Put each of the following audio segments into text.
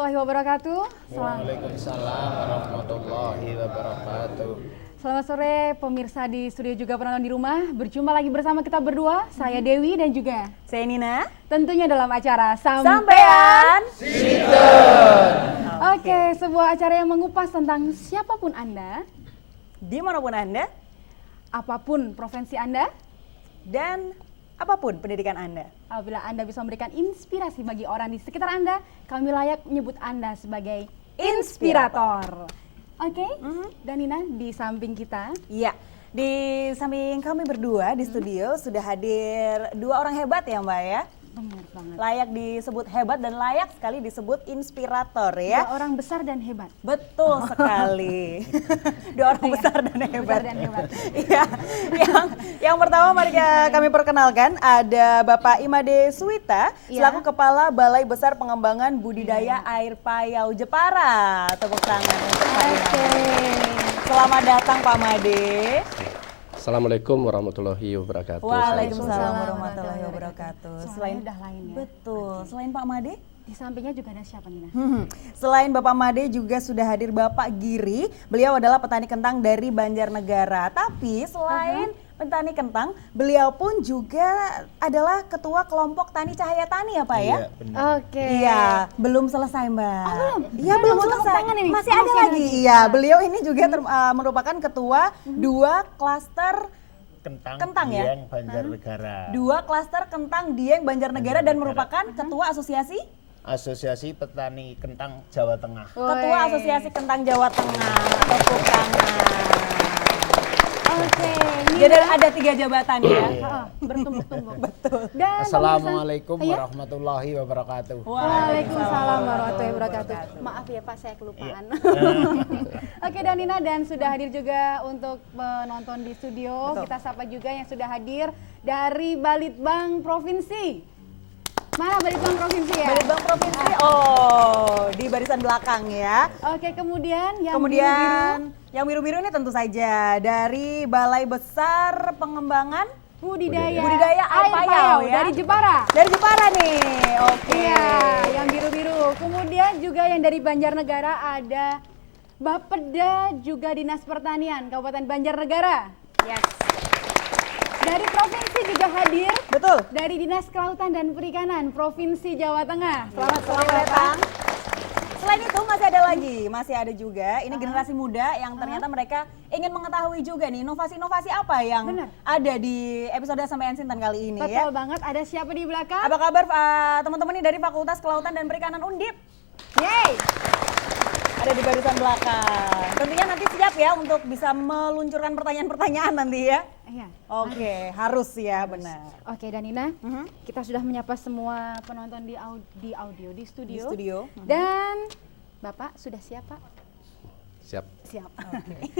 warahmatullahi wabarakatuh. Waalaikumsalam warahmatullahi wabarakatuh. Selamat sore pemirsa di studio juga penonton di rumah. Berjumpa lagi bersama kita berdua, saya Dewi dan juga saya Nina. Tentunya dalam acara Sampean Sinten. Oke, sebuah acara yang mengupas tentang siapapun Anda, dimanapun Anda, apapun profesi Anda, dan apapun pendidikan Anda. Apabila Anda bisa memberikan inspirasi bagi orang di sekitar Anda, kami layak menyebut Anda sebagai inspirator. Oke, dan Nina di samping kita. Iya, di samping kami berdua di studio sudah hadir dua orang hebat ya Mbak ya. Benar banget. Layak disebut hebat dan layak sekali disebut inspirator ya. Dua orang besar dan hebat. Betul sekali. Dua orang besar dan hebat. Besar dan hebat. Iya. yang pertama mari kami perkenalkan ada Bapak Imade Suwita selaku Kepala Balai Besar Pengembangan Budidaya Air Payau Jepara. Tepuk tangan untuk Pak Imade. Selamat datang Pak Made. Assalamualaikum warahmatullahi wabarakatuh. Waalaikumsalam warahmatullahi wabarakatuh. Selain udah lain ya. Betul. Selain Pak Made, di sampingnya juga ada siapa Nina? Selain Bapak Made juga sudah hadir Bapak Giri. Beliau adalah petani kentang dari Banjarnegara. Tapi selain petani kentang, beliau pun juga adalah ketua kelompok Tani Cahaya Tani ya Pak ya? Oke. Iya, belum selesai Mbak. Oh, belum? Iya, Kan belum mau selesai. tangan ini. Masih Oh, ada masih ada lagi. lagi. Iya, beliau ini juga merupakan ketua dua klaster kentang ya? Dieng Banjarnegara. Dua klaster kentang Dieng Banjarnegara dan merupakan ketua Asosiasi Petani Kentang Jawa Tengah. Ketua Asosiasi Kentang Jawa Tengah. Tepuk tangan. Oke. Jadi ada 3 jabatan ya. Bertumbuk-tumbuk. Betul. Dan Assalamualaikum pemirsa- warahmatullahi wabarakatuh. Waalaikumsalam warahmatullahi wabarakatuh. Maaf ya Pak, saya kelupaan. Oke, dan Nina dan sudah hadir juga untuk penonton di studio. Betul. Kita sapa juga yang sudah hadir dari Balitbang Provinsi. Mana Balitbang Provinsi ya? Balitbang Provinsi. Oh, di barisan belakang ya. Oke, kemudian yang Kemudian yang biru-biru ini tentu saja dari Balai Besar Pengembangan budidaya Air Payau ya. dari Jepara. Dari Jepara nih. Oke. Iya, yang biru-biru. Kemudian juga yang dari Banjarnegara ada Bapeda juga Dinas Pertanian Kabupaten Banjarnegara. Yes. Dari provinsi juga hadir. Betul. Dari Dinas Kelautan dan Perikanan Provinsi Jawa Tengah. Selamat Selamat datang. Selain itu masih ada juga ini generasi muda yang ternyata mereka ingin mengetahui juga nih inovasi-inovasi apa yang ada di episode Sampean Sinten kali ini ya. Betul banget. Ada siapa di belakang? Apa kabar teman-teman ini dari Fakultas Kelautan dan Perikanan Undip? Yeay. Ada di barisan belakang. Tentunya nanti siap ya untuk bisa meluncurkan pertanyaan-pertanyaan nanti ya. Iya. Oke, harus ya benar. Oke, dan Nina, kita sudah menyapa semua penonton di audio di Di studio. studio. Dan Bapak sudah siap, Pak? Siap. Siap.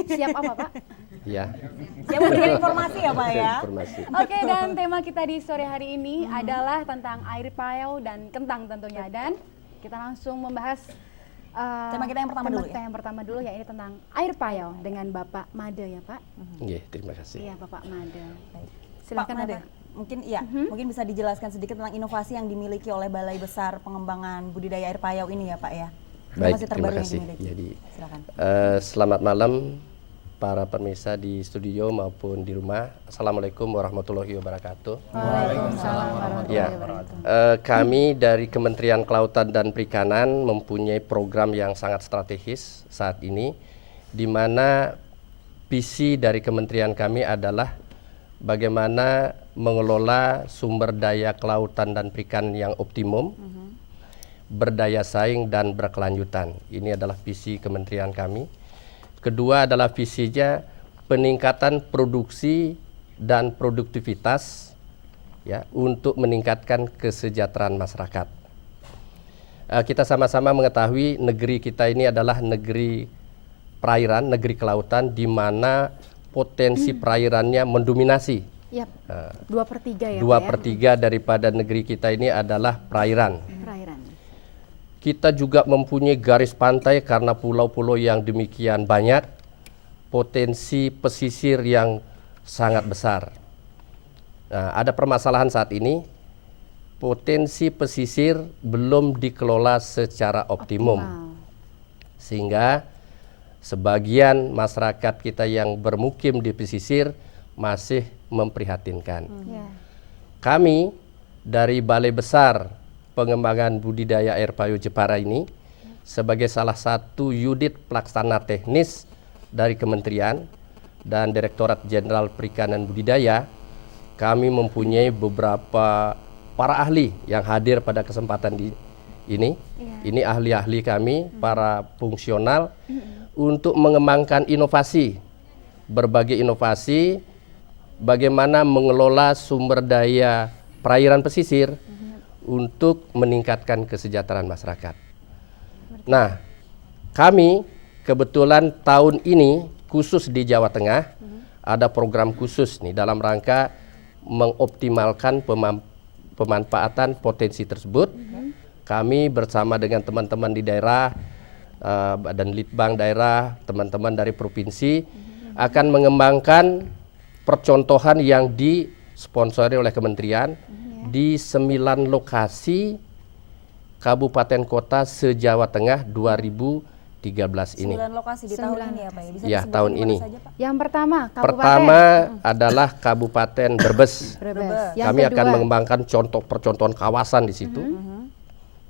Siap apa, Pak? Ya. Siap memberikan informasi ya Pak ya. Informasi. Oke, dan tema kita di sore hari ini adalah tentang air payau dan kentang tentunya. Dan kita langsung membahas Tema kita yang pertama dulu ya? Kita yang pertama dulu ya, ini tentang air payau dengan Bapak Made ya Pak. Iya, terima kasih. Iya, Bapak Made. Silakan Silakan ada. Bapak. Mungkin bisa dijelaskan sedikit tentang inovasi yang dimiliki oleh Balai Besar Pengembangan Budidaya Air Payau ini ya Pak ya. Baik, Inovasi terima terbaru yang kasih. dimiliki. Jadi, Silakan. selamat malam para pemirsa di studio maupun di rumah. Assalamualaikum warahmatullahi wabarakatuh. Waalaikumsalam warahmatullahi Ya, wabarakatuh. kami dari Kementerian Kelautan dan Perikanan mempunyai program yang sangat strategis saat ini, di mana visi dari kementerian kami adalah bagaimana mengelola sumber daya kelautan dan perikanan yang optimum, berdaya saing dan berkelanjutan. Ini adalah visi kementerian kami. Kedua adalah visinya peningkatan produksi dan produktivitas ya untuk meningkatkan kesejahteraan masyarakat. Kita sama-sama mengetahui negeri kita ini adalah negeri perairan, negeri kelautan di mana potensi perairannya mendominasi. Yap. 2/3 ya, 2/3 daripada negeri kita ini adalah perairan. Perairan. Kita juga mempunyai garis pantai karena pulau-pulau yang demikian banyak, potensi pesisir yang sangat besar. Nah, ada permasalahan saat ini, potensi pesisir belum dikelola secara optimum. Sehingga sebagian masyarakat kita yang bermukim di pesisir masih memprihatinkan. Kami dari Balai Besar Pengembangan Budidaya Air Payau Jepara ini sebagai salah satu unit pelaksana teknis dari kementerian dan Direktorat Jenderal Perikanan Budidaya, kami mempunyai beberapa para ahli yang hadir pada kesempatan ini. Ini ahli-ahli kami, para fungsional, untuk mengembangkan inovasi, berbagai inovasi, bagaimana mengelola sumber daya perairan pesisir untuk meningkatkan kesejahteraan masyarakat. Nah, kami kebetulan tahun ini khusus di Jawa Tengah ada program khusus nih dalam rangka mengoptimalkan pemanfaatan potensi tersebut. Kami bersama dengan teman-teman di daerah dan litbang daerah, teman-teman dari provinsi akan mengembangkan percontohan yang disponsori oleh kementerian di 9 lokasi kabupaten kota se-Jawa Tengah 2013 ini. 9 lokasi di tahun ini ya Pak? Bisa Ya, disebutkan tahun mana ini. saja, Pak? Yang pertama, kabupaten Pertama adalah Kabupaten Brebes. Brebes. Yang Kami akan kedua, mengembangkan contoh percontohan kawasan di situ.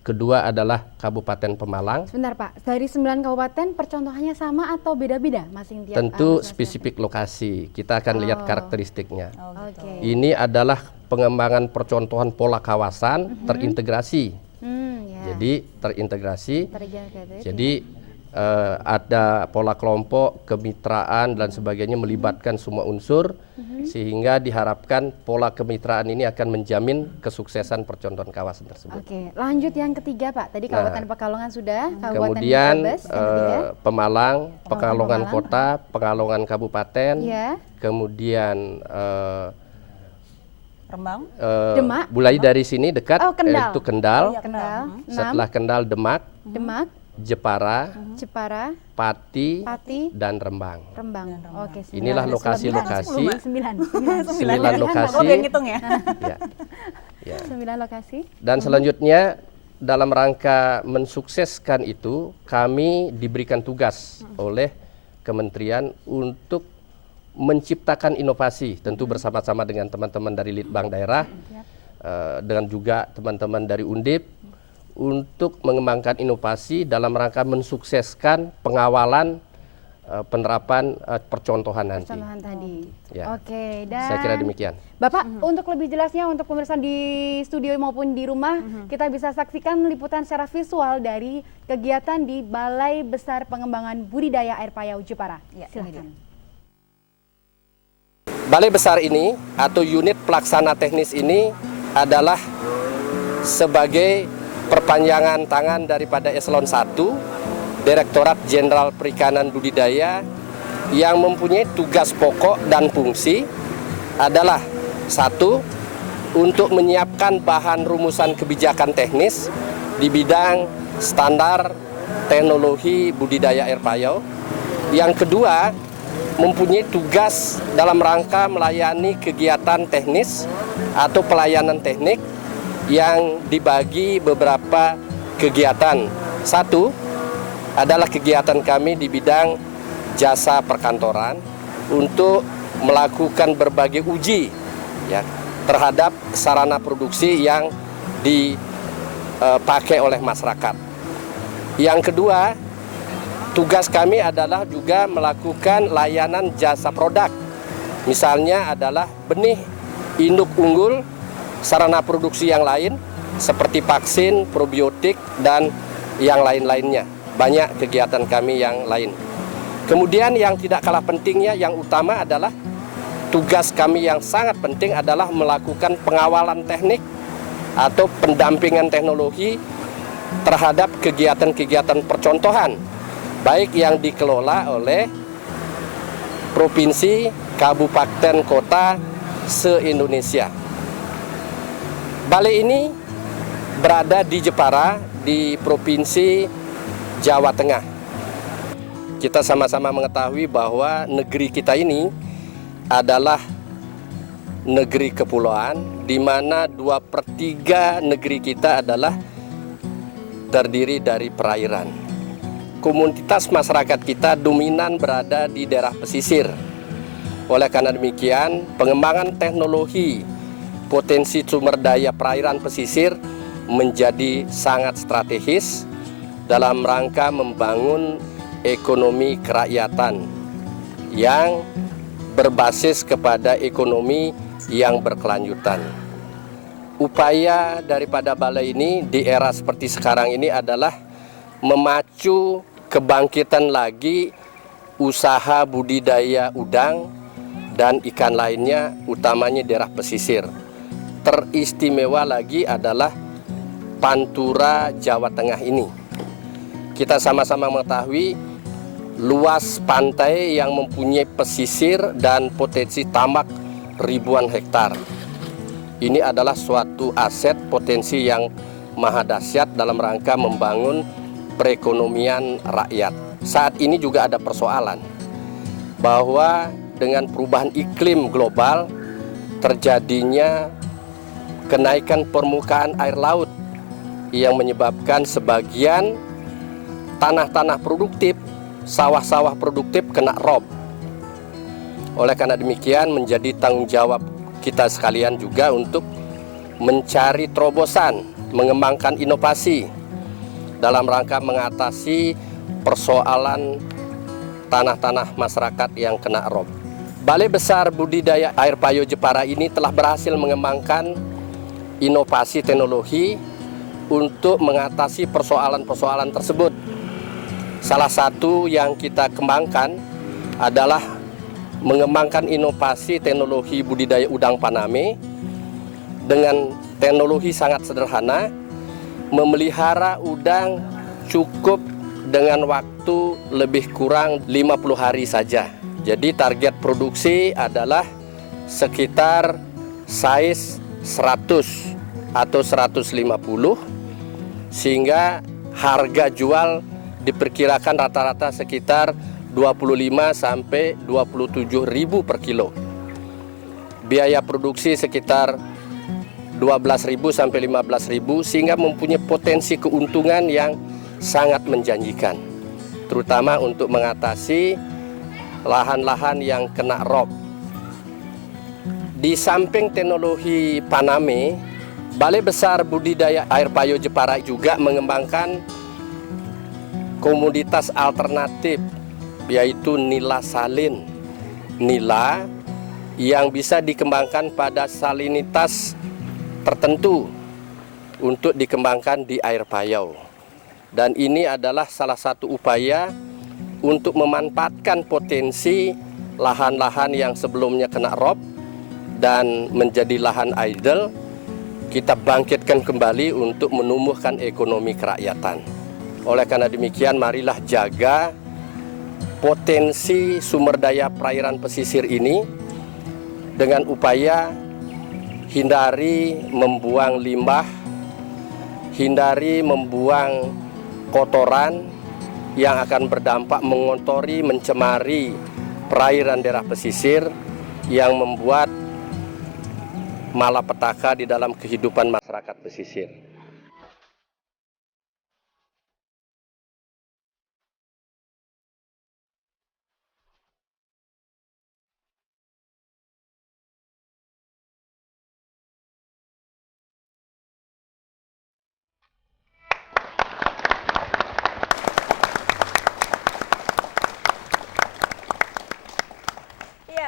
Kedua adalah Kabupaten Pemalang. sebentar Pak, dari 9 kabupaten percontohannya sama atau beda-beda masing tiap? Tentu spesifik lokasi. Kita akan lihat karakteristiknya. Oke. Ini adalah pengembangan percontohan pola kawasan terintegrasi. Ya. Jadi terintegrasi. Terintegrasi. Jadi ada pola kelompok, kemitraan dan sebagainya melibatkan semua unsur sehingga diharapkan pola kemitraan ini akan menjamin kesuksesan percontohan kawasan tersebut. Oke, lanjut yang ketiga Pak. Tadi Kabupaten Pekalongan sudah, Kabupaten Kemudian Brebes yang ketiga. Pemalang, Pekalongan Pemalang. Kota, Pekalongan Kabupaten, Ya. kemudian Rembang. Demak. mulai dari sini dekat Oh, Kendal. itu Kendal, Kendal, 6, setelah Kendal Demak, Demak, Jepara, Jepara, Pati, Pati, dan Rembang. Rembang. Oke, Inilah lokasi-lokasi. 9 lokasi. Oh, biar ngitung ya. Ya. Ya. 9 lokasi. Dan selanjutnya dalam rangka mensukseskan itu kami diberikan tugas oleh kementerian untuk menciptakan inovasi, tentu bersama-sama dengan teman-teman dari Litbang daerah, dengan juga teman-teman dari Undip, untuk mengembangkan inovasi dalam rangka mensukseskan pengawalan penerapan percontohan nanti. Percontohan tadi. Ya. Oke, dan Saya kira demikian. Bapak, untuk lebih jelasnya untuk pemirsa di studio maupun di rumah, kita bisa saksikan liputan secara visual dari kegiatan di Balai Besar Pengembangan Budidaya Air Payau Jepara. Ya, ini Silakan. Balai besar ini atau unit pelaksana teknis ini adalah sebagai perpanjangan tangan daripada eselon 1 Direktorat Jenderal Perikanan Budidaya yang mempunyai tugas pokok dan fungsi adalah satu, untuk menyiapkan bahan rumusan kebijakan teknis di bidang standar teknologi budidaya air payau. Yang kedua, mempunyai tugas dalam rangka melayani kegiatan teknis atau pelayanan teknik yang dibagi beberapa kegiatan. Satu adalah kegiatan kami di bidang jasa perkantoran untuk melakukan berbagai uji ya, terhadap sarana produksi yang dipakai oleh masyarakat. Yang kedua, tugas kami adalah juga melakukan layanan jasa produk. Misalnya adalah benih, induk unggul, sarana produksi yang lain seperti vaksin, probiotik, dan yang lain-lainnya. Banyak kegiatan kami yang lain. Kemudian yang tidak kalah pentingnya, yang utama adalah tugas kami yang sangat penting adalah melakukan pengawalan teknik atau pendampingan teknologi terhadap kegiatan-kegiatan percontohan, baik yang dikelola oleh provinsi, kabupaten, kota, se-Indonesia. Balai ini berada di Jepara, di provinsi Jawa Tengah. Kita sama-sama mengetahui bahwa negeri kita ini adalah negeri kepulauan, di mana 2/3 negeri kita adalah terdiri dari perairan. Komunitas masyarakat kita dominan berada di daerah pesisir. Oleh karena demikian, pengembangan teknologi potensi sumber daya perairan pesisir menjadi sangat strategis dalam rangka membangun ekonomi kerakyatan yang berbasis kepada ekonomi yang berkelanjutan. Upaya daripada balai ini di era seperti sekarang ini adalah memacu kebangkitan lagi usaha budidaya udang dan ikan lainnya, utamanya daerah pesisir. Teristimewa lagi adalah Pantura Jawa Tengah ini. Kita sama-sama mengetahui luas pantai yang mempunyai pesisir dan potensi tambak ribuan hektar. Ini adalah suatu aset potensi yang maha dahsyat dalam rangka membangun perekonomian rakyat. Saat ini juga ada persoalan bahwa dengan perubahan iklim global terjadinya kenaikan permukaan air laut yang menyebabkan sebagian tanah-tanah produktif, sawah-sawah produktif kena rob. Oleh karena demikian menjadi tanggung jawab kita sekalian juga untuk mencari terobosan, mengembangkan inovasi dalam rangka mengatasi persoalan tanah-tanah masyarakat yang kena rob. Balai Besar Budidaya Air Payo Jepara ini telah berhasil mengembangkan inovasi teknologi untuk mengatasi persoalan-persoalan tersebut. Salah satu yang kita kembangkan adalah mengembangkan inovasi teknologi budidaya udang Paname dengan teknologi sangat sederhana, memelihara udang cukup dengan waktu lebih kurang 50 hari saja. Jadi target produksi adalah sekitar size 100 atau 150, sehingga harga jual diperkirakan rata-rata sekitar 25 sampai 27 ribu per kilo. Biaya produksi sekitar 12.000 sampai 15.000, sehingga mempunyai potensi keuntungan yang sangat menjanjikan, terutama untuk mengatasi lahan-lahan yang kena rob. Di samping teknologi Paname, Balai Besar Budidaya Air Payo Jepara juga mengembangkan komoditas alternatif, yaitu nila salin. Nila yang bisa dikembangkan pada salinitas tertentu untuk dikembangkan di air payau. Dan ini adalah salah satu upaya untuk memanfaatkan potensi lahan-lahan yang sebelumnya kena rob dan menjadi lahan idle, kita bangkitkan kembali untuk menumbuhkan ekonomi kerakyatan. Oleh karena demikian, marilah jaga potensi sumber daya perairan pesisir ini dengan upaya hindari membuang limbah, hindari membuang kotoran yang akan berdampak mengotori, mencemari perairan daerah pesisir yang membuat malapetaka di dalam kehidupan masyarakat pesisir.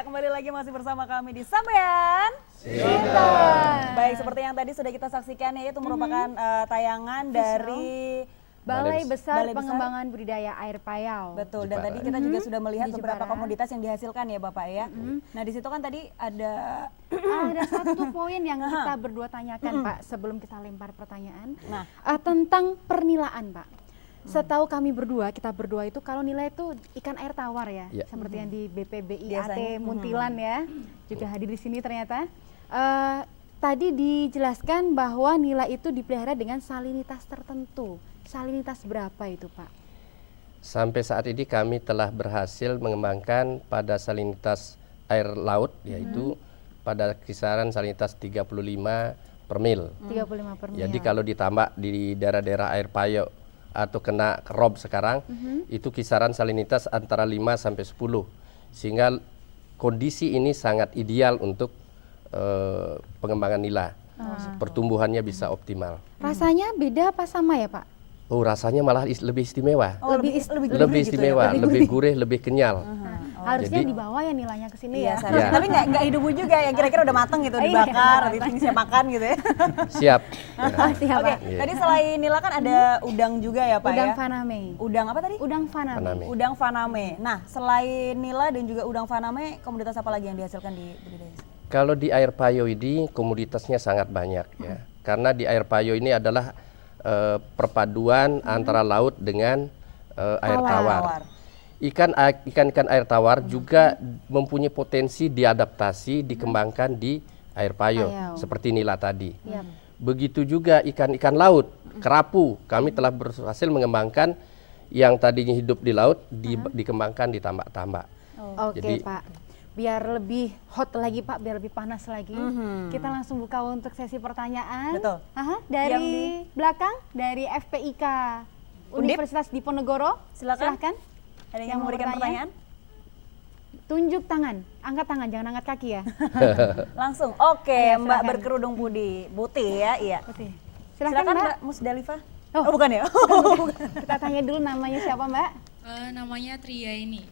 Kembali lagi masih bersama kami di Sampean Cinta. Baik, seperti yang tadi sudah kita saksikan ya, itu merupakan tayangan dari Balai Besar Pengembangan Budidaya Air Payau. Betul, dan tadi kita juga sudah melihat Di beberapa Jepara. komoditas yang dihasilkan ya Bapak ya. Nah di situ kan tadi ada Ada satu poin yang kita berdua tanyakan Pak sebelum kita lempar pertanyaan. Nah. Tentang pernilaan Pak. Setahu kami berdua, kita berdua itu kalau nilai itu ikan air tawar ya, seperti yang di BPBIAT Biasanya. Muntilan ya, juga hadir di sini ternyata. Tadi dijelaskan bahwa nilai itu dipelihara dengan salinitas tertentu. Salinitas berapa itu Pak? Sampai saat ini kami telah berhasil mengembangkan pada salinitas air laut, yaitu pada kisaran salinitas 35 per mil. 35 per mil. Jadi kalau ditambah di daerah-daerah air payo atau kena rob sekarang, itu kisaran salinitas antara 5 sampai 10. Sehingga kondisi ini sangat ideal untuk pengembangan nila. Pertumbuhannya bisa optimal. Rasanya beda apa sama ya Pak? Oh, rasanya malah lebih istimewa. Oh, lebih Lebih istimewa, lebih gurih, lebih kenyal. Harusnya Jadi- dibawa ya nilainya ke sini Iya, ya. seharusnya. Tapi nggak hidup juga yang kira-kira udah mateng gitu, dibakar, nanti siap makan gitu ya. Siap. Pasti ya Oke, Pak. tadi selain nila kan ada udang juga ya Pak Udang ya? faname. Udang apa tadi? Udang faname. Faname. Udang faname. Nah, selain nila dan juga udang faname, komoditas apa lagi yang dihasilkan di budidaya? Kalau di air payo ini komoditasnya sangat banyak ya. Karena di air payo ini adalah perpaduan antara laut dengan air tawar. Ikan-ikan air tawar juga mempunyai potensi diadaptasi, dikembangkan di air payo, seperti nila tadi. Yap. Begitu juga ikan-ikan laut, kerapu. Kami telah berhasil mengembangkan yang tadinya hidup di laut, dikembangkan di tambak-tambak. Oke Jadi- Pak. Biar lebih hot lagi Pak, biar lebih panas lagi. Kita langsung buka untuk sesi pertanyaan. Betul. Dari Yang belakang, dari FPIK Undip. Universitas Diponegoro. Silakan. Silahkan. Ada yang Yang mau memberikan bertanya? pertanyaan? Tunjuk tangan, angkat tangan, jangan angkat kaki ya. Langsung. Oke, Iya, Mbak silakan. berkerudung putih ya, iya. Oke. Silakan Silahkan Mbak. Mbak Musdalifah. Oh. Oh, bukan ya? Kita tanya dulu namanya siapa Mbak? Namanya Triaini.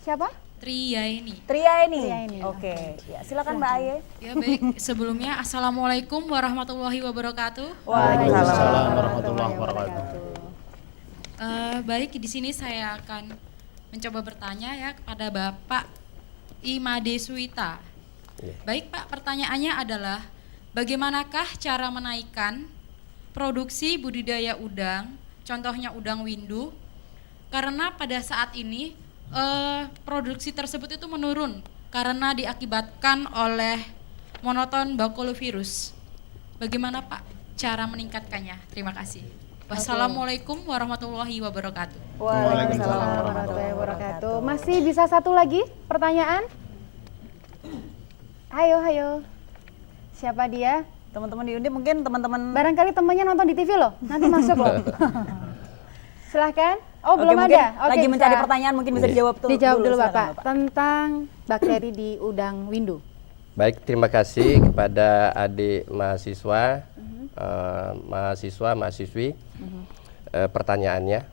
Siapa? Triaini. Triaini. Triaini, Oke. Ya, silakan Mbak Aye. Ya baik, sebelumnya Assalamualaikum warahmatullahi wabarakatuh. Waalaikumsalam warahmatullahi wabarakatuh. Baik, di sini saya akan mencoba bertanya ya kepada Bapak Imade Suwita. Iya. Baik Pak, pertanyaannya adalah bagaimanakah cara menaikkan produksi budidaya udang, contohnya udang windu, karena pada saat ini produksi tersebut itu menurun karena diakibatkan oleh monoton bakulovirus. Bagaimana Pak cara meningkatkannya? Terima kasih. Wassalamualaikum warahmatullahi wabarakatuh. Waalaikumsalam warahmatullahi wabarakatuh. Masih bisa satu lagi pertanyaan? Hayo. Siapa dia? Teman-teman di Undip mungkin teman-teman Barangkali temannya nonton di TV loh, nanti masuk loh. Silahkan. Oh, Oke, belum mungkin ada. Oke, lagi mencari bisa pertanyaan mungkin bisa dijawab tuh. dijawab dulu silakan, Bapak tentang bakteri di udang windu. Baik, terima kasih kepada adik mahasiswa, mahasiswi, pertanyaannya.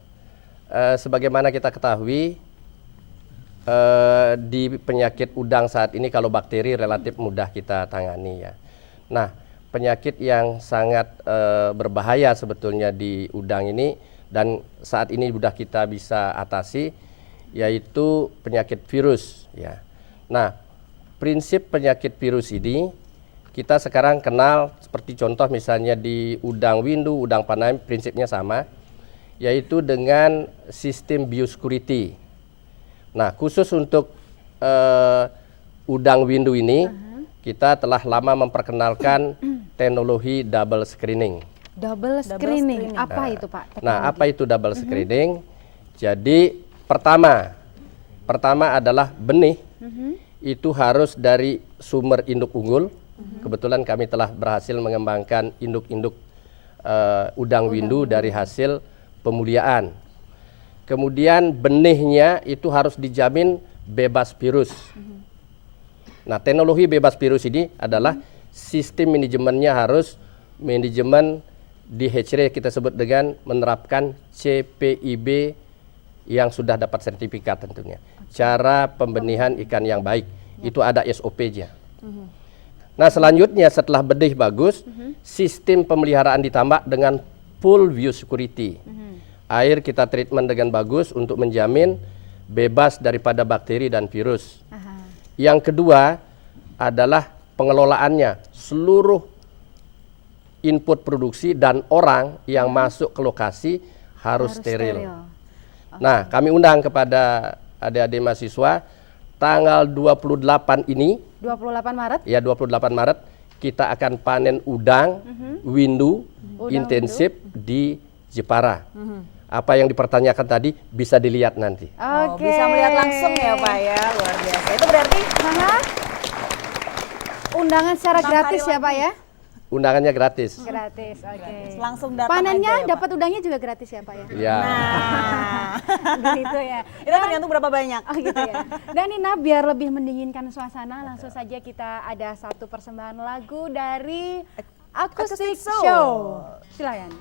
Sebagaimana kita ketahui, di penyakit udang saat ini kalau bakteri relatif mudah kita tangani ya. Nah, penyakit yang sangat berbahaya sebetulnya di udang ini dan saat ini sudah kita bisa atasi, yaitu penyakit virus ya. Nah, prinsip penyakit virus ini kita sekarang kenal seperti contoh misalnya di udang windu, udang faname prinsipnya sama, yaitu dengan sistem biosecurity. Nah, khusus untuk udang windu ini kita telah lama memperkenalkan teknologi double screening. Double screening. screening. Apa itu Pak? Nah, apa itu double screening? Jadi pertama adalah benih itu harus dari sumber induk unggul. Kebetulan kami telah berhasil mengembangkan induk-induk udang windu dari hasil pemuliaan. Kemudian benihnya itu harus dijamin bebas virus. Nah, teknologi bebas virus ini adalah sistem manajemennya harus manajemen di hatchery kita sebut dengan menerapkan CPIB yang sudah dapat sertifikat tentunya. Cara pembenihan ikan yang baik, itu ada SOP-nya. Nah, selanjutnya setelah benih bagus, sistem pemeliharaan ditambah dengan full biosecurity. Air kita treatment dengan bagus untuk menjamin bebas daripada bakteri dan virus. Yang kedua adalah pengelolaannya. Seluruh input produksi dan orang yang masuk ke lokasi harus steril. Nah, kami undang kepada adik-adik mahasiswa tanggal 28 ini, 28 Maret. ya 28 Maret, kita akan panen udang windu intensif di Jepara. Apa yang dipertanyakan tadi bisa dilihat nanti. Oke. bisa melihat langsung ya Pak ya, luar biasa. Itu berarti undangan secara Enam gratis hari ya Pak ya? Undangannya gratis. Gratis, oke. Langsung datang Panennya aja ya, Pak. dapat udangnya juga gratis ya Pak ya? Ya. Gitu ya. Itu tergantung berapa banyak. Oh gitu ya. Dan Nina biar lebih mendinginkan suasana, langsung saja kita ada satu persembahan lagu dari Acoustic Show. Silakan.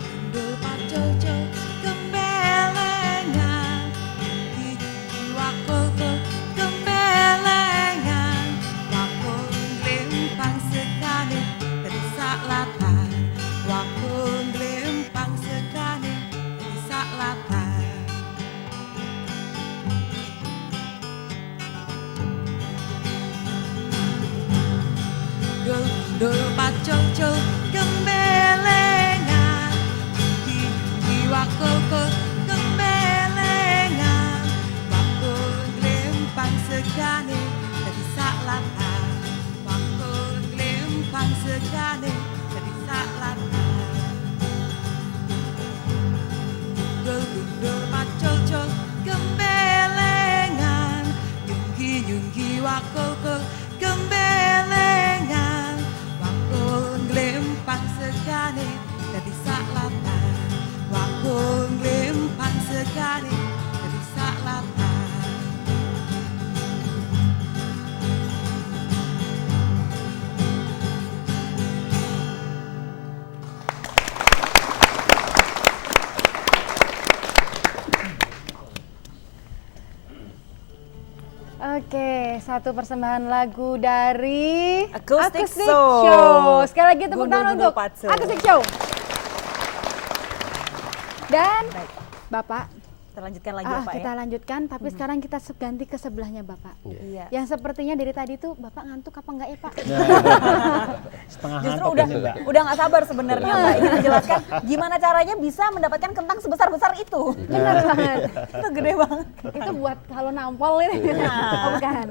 Gundul pacoco gembelengan, gigi wakoko gembelengan, wakung lempang sekali terisak latar, wakung lempang sekali terisak latar. Gundul pacoco gembelengan, jiwa koko gembelengan, wakung lempang segane dari sak latar, wakung lempang segane dari sak latar. Gundul pacoco gembelengan, yunggi wakoko gembelengan, wakung lempang segane dari sak latar, wakung lempang segane dari sak latar. Oke, satu persembahan lagu dari Acoustic Acoustic Show. Show. Sekali lagi tepuk tangan Gundul-gundul untuk patso. Acoustic Show. Dan Bapak, Kita lanjutkan lagi ya, Pak kita ya. lanjutkan, tapi sekarang kita ganti ke sebelahnya Bapak. Iya. Yang sepertinya dari tadi tuh Bapak ngantuk apa enggak ya Pak? Setengah Justru ngantuk udah ini, Mbak. udah nggak sabar sebenarnya Mbak ingin menjelaskan gimana caranya bisa mendapatkan kentang sebesar-besar itu. Benar banget. Itu gede banget. Itu buat kalau nampol ini. Oh, bukan.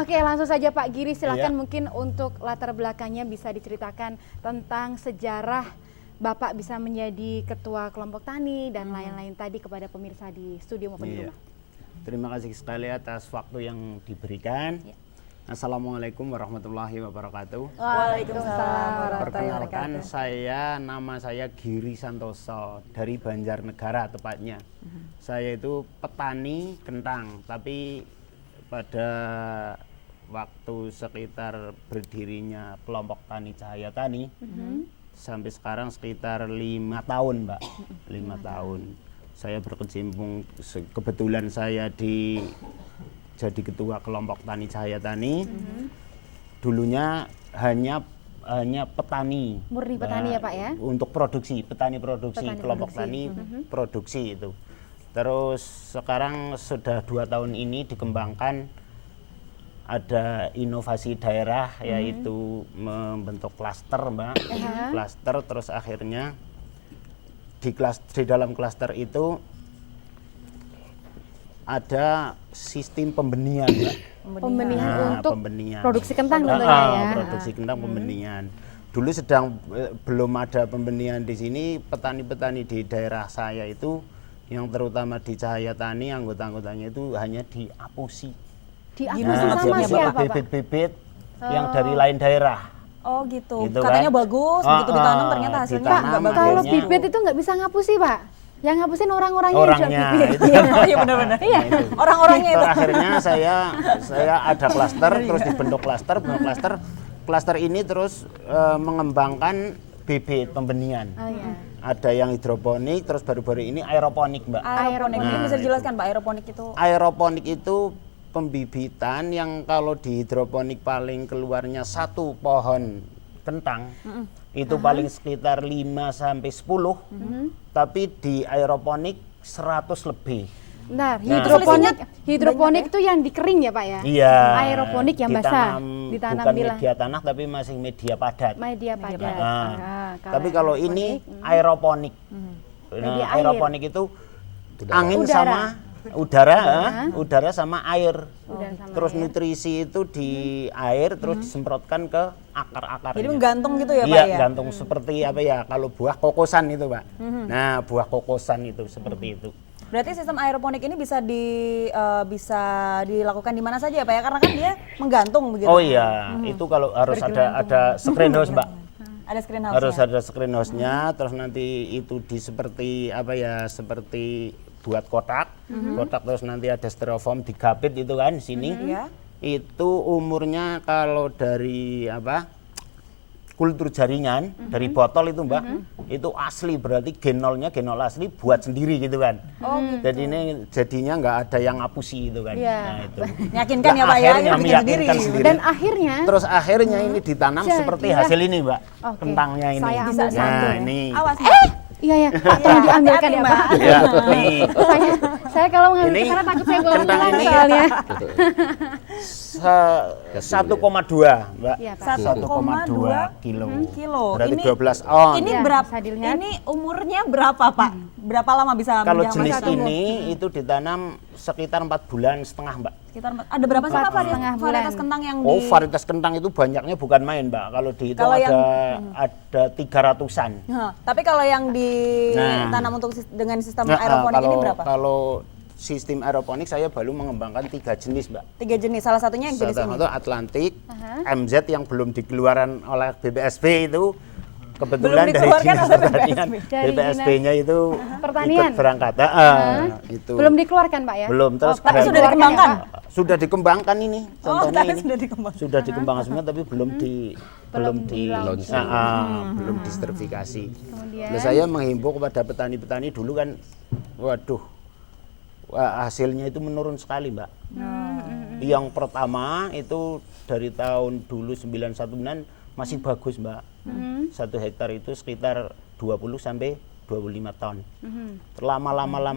Oke, langsung saja Pak Giri, silakan Iya. mungkin untuk latar belakangnya bisa diceritakan tentang sejarah Bapak bisa menjadi ketua kelompok tani dan lain-lain tadi kepada pemirsa di studio maupun di Iya. rumah. Terima kasih sekali atas waktu yang diberikan. Iya. Assalamualaikum warahmatullahi wabarakatuh. Waalaikumsalam Perkenalkan, nama saya Giri Santoso dari Banjarnegara tepatnya. Saya itu petani kentang, tapi pada waktu sekitar berdirinya kelompok tani Cahaya Tani, sampai sekarang sekitar 5 tahun, Mbak. 5 tahun. Saya berkecimpung, kebetulan saya jadi ketua kelompok tani Cahaya Tani. Dulunya hanya petani. Murni petani ya Pak ya? Untuk produksi, petani produksi, Petani kelompok produksi. tani produksi itu. Terus sekarang sudah 2 tahun ini dikembangkan, ada inovasi daerah yaitu membentuk klaster, Mbak. Klaster, terus akhirnya di dalam klaster itu ada sistem pembenihan, Mbak. Pembenihan Nah, untuk pembenihan. produksi kentang Ah, tentunya ya. produksi kentang pembenihan. Dulu belum ada pembenihan di sini, petani-petani di daerah saya itu yang terutama di Cahaya Tani, anggota-anggotanya itu hanya diapusi. Diapusi sama diapusi siapa oleh Pak? bibit-bibit yang dari lain daerah. Oh gitu. Gitu Katanya kan? bagus, begitu ditanam ternyata hasilnya ditanam, nggak bagus. Kalau akhirnya- bibit itu nggak bisa ngapusi Pak. Yang ngapusin orang-orangnya yang jual Orangnya bibit. itu. Iya benar-benar. Nah, itu. Orang-orangnya itu. Akhirnya saya ada klaster, terus dibentuk klaster. Klaster ini terus mengembangkan bibit pembenihan. Oh iya. Ada yang hidroponik, terus baru-baru ini aeroponik, Mbak. Aeroponik. Mungkin Nah, bisa itu. dijelaskan Pak aeroponik itu. Aeroponik itu pembibitan yang kalau di hidroponik paling keluarnya satu pohon kentang itu paling sekitar 5 sampai 10, tapi di aeroponik 100 lebih. Bentar, Selisihnya hidroponik banyak itu yang dikering ya Pak ya? Iya. Aeroponik yang basah, ditanam bukan di media tanah tapi masih media padat. media padat. Nah, Ah, tapi kalau ini aeroponik. Nah, Media air. aeroponik itu angin Udara. sama udara sama air. Udara sama Terus air. nutrisi itu di air terus disemprotkan ke akar-akarnya. Jadi menggantung gitu ya Pak Iya, ya? gantung seperti apa ya? Kalau buah kokosan itu, Pak. Nah, buah kokosan itu seperti itu. Berarti sistem aeroponik ini bisa bisa dilakukan di mana saja ya Pak ya? Karena kan dia menggantung begitu. Oh iya, itu kalau harus ada screen house, Mbak. Ada screen house. Harus ada screen house-nya, terus nanti itu seperti apa ya? Seperti buat kotak. Kotak terus nanti ada styrofoam digapit itu kan di sini. Iya. Itu umurnya kalau dari apa? Kultur jaringan dari botol itu Mbak, itu asli berarti genol asli buat sendiri gitu kan. Jadi ini jadinya nggak ada yang ngapusi itu kan. Iya. Nah, itu. Meyakinkan ya Nah, Pak ya, akhirnya bikin meyakinkan sendiri. Dan akhirnya Terus akhirnya ini ditanam Jadi seperti lah. hasil ini Mbak, Oke. kentangnya ini. Saya ambil satu Nah ya. ini. Awas Mbak. iya ya, Pak, tolong diambilkan ya Pak. Ya, nih. Saya kalau mengambil Ini ke sana takut saya bawa kentang pulang ini soalnya. 1,2 Mbak. Iya, Pak. 1,2 kilo. Kilo. Berarti Ini- 12 on. Ini Ya, berapa? bisa dilihat. Ini umurnya berapa Pak? Berapa lama bisa Kalau menjamah jenis satu? ini itu ditanam sekitar 4 bulan setengah Mbak. Sekitar ada berapa sih Pak 4,5 bulan. varietas kentang yang Oh, di varietas kentang itu banyaknya bukan main, Mbak. Kalau dihitung Kalau yang- ada 300-an. Hah, tapi kalau yang ditanam untuk dengan sistem aeroponik ini berapa? Kalau sistem aeroponik saya baru mengembangkan 3 jenis, Mbak. 3 jenis. Salah satunya yang jenis Salah ini. satu Atlantik, MZ yang belum dikeluaran oleh BPSB itu kebetulan Belum dari dikeluarkan dinas oleh pertanian. BPSB. Dari BPSB-nya itu Pertanian. ikut berangkat. Itu. Belum dikeluarkan Pak ya? Belum, terus Tapi sudah gradual. dikembangkan. Sudah dikembangkan ini. Contohnya tapi ini. sudah dikembangkan. Sudah dikembangkan semua tapi belum launching. belum disertifikasi. Kemudian? Nah, saya menghimbau kepada petani-petani dulu kan, waduh, hasilnya itu menurun sekali, Mbak. Yang pertama itu dari tahun dulu 91 masih bagus, Mbak. 1 hektar itu sekitar 20 sampai 25 ton. Lama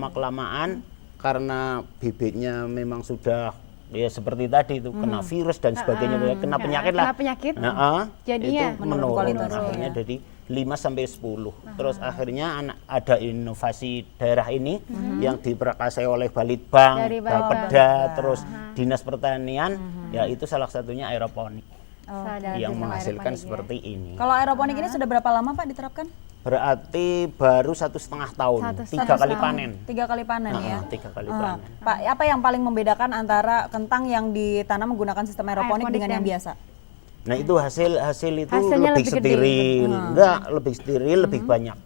kelamaan karena bibitnya memang sudah ya seperti tadi itu kena virus dan sebagainya, kena penyakit lah. Kena penyakit. Nah, Jadinya itu menurun kualitas. akhirnya dari 5 sampai 10. Terus akhirnya ada inovasi daerah ini yang diprakarsai oleh Balitbank, Dari Bapeda, terus Dinas Pertanian, ya itu salah satunya aeroponik Sadar yang sistem menghasilkan aeroponik ya. seperti ini. Kalau aeroponik ini sudah berapa lama Pak diterapkan? Berarti baru 1,5 tahun, 3 kali panen. 3 kali panen ya. 3 kali Ah, panen. Pak, apa yang paling membedakan antara kentang yang ditanam menggunakan sistem aeroponik Aeroponik dengan yang dan- biasa? Nah itu hasil itu Hasilnya lebih lebih gede. steril, enggak lebih steril, lebih banyak.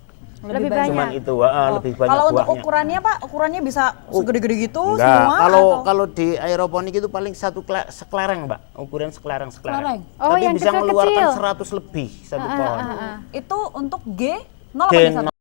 Lebih Cuman banyak. itu lebih banyak Kalau untuk buahnya. ukurannya Pak, ukurannya bisa segede-gede gitu Enggak, semua? kalau di aeroponik itu paling sekelereng, Mbak. Ukuran sekelereng. Sekelereng? Oh, Tapi yang bisa kecil-kecil. mengeluarkan 100 lebih satu pohon. Itu untuk G 0 apa G G1?